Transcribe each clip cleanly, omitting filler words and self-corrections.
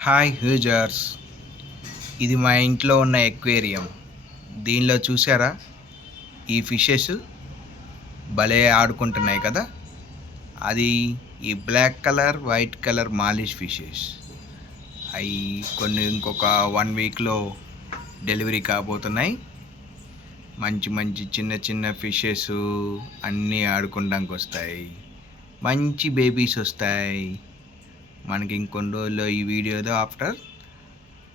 Hi హ్యూజర్స్, ఇది మా ఇంట్లో ఉన్న ఎక్వేరియం. దీనిలో చూసారా, ఈ ఫిషెస్ భలే ఆడుకుంటున్నాయి కదా. అది ఈ black colour white colour mollies fishes. అవి కొన్ని ఇంకొక 1 వీక్లో డెలివరీ కాబోతున్నాయి. మంచి మంచి చిన్న చిన్న ఫిషెస్ అన్నీ ఆడుకోవడానికి వస్తాయి. మంచి బేబీస్ వస్తాయి మనకి ఇంకొన్ని రోజుల్లో. ఈ వీడియోలో ఆఫ్టర్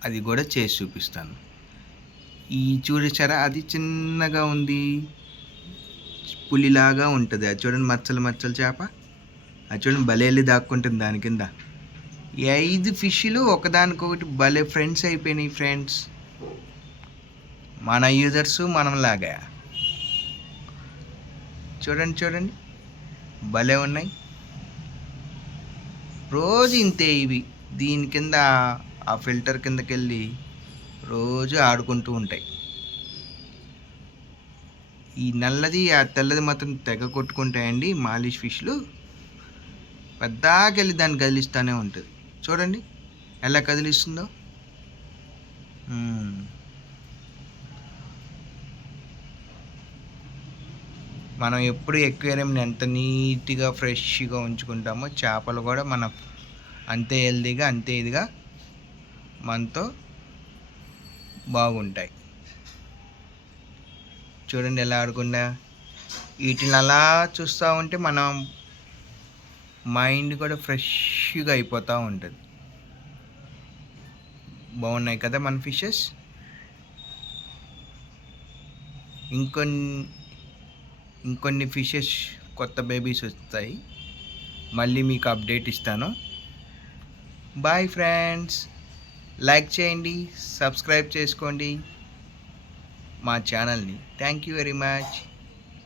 అది కూడా చేసి చూపిస్తాను. ఈ చూసారా, అది చిన్నగా ఉంది, పులిలాగా ఉంటుంది. అది చూడండి, మచ్చలు మచ్చలు చేప. అది చూడండి, భలే వెళ్ళి దాక్కుంటుంది దాని కింద. ఈ 5 ఫిష్లు ఒకదానికొకటి భలే ఫ్రెండ్స్ అయిపోయినాయి. ఫ్రెండ్స్, మన యూజర్స్ మనంలాగా. చూడండి చూడండి, భలే ఉన్నాయి. రోజు ఇంతే ఇవి. దీని కింద ఆ ఫిల్టర్ కిందకి వెళ్ళి రోజు ఆడుకుంటూ ఉంటాయి. ఈ నల్లది ఆ తెల్లది మాత్రం తెగ కొట్టుకుంటాయండి. మాలిష్ ఫిష్లు పెద్దాకెళ్ళి దాన్ని కదిలిస్తూనే ఉంటుంది. చూడండి ఎలా కదిలిస్తుందో. మనం ఎప్పుడు ఎక్వేరియంని ఎంత నీట్గా ఫ్రెష్గా ఉంచుకుంటామో, చేపలు కూడా మనం అంతే హెల్దీగా అంతే ఇదిగా మనతో బాగుంటాయి. చూడండి ఎలా ఆడుకున్నా. వీటిని అలా చూస్తూ ఉంటే మనం మైండ్ కూడా ఫ్రెష్గా అయిపోతూ ఉంటుంది. బాగున్నాయి కదా మన ఫిషెస్. ఇంకొన్ని ఫిషెస్ కొత్త బేబీస్ వస్తాయి, మళ్ళీ మీకు అప్డేట్ ఇస్తాను. బాయ్ ఫ్రెండ్స్, లైక్ చేయండి, సబ్స్క్రైబ్ చేసుకోండి మా ఛానల్ని. Thank you very much.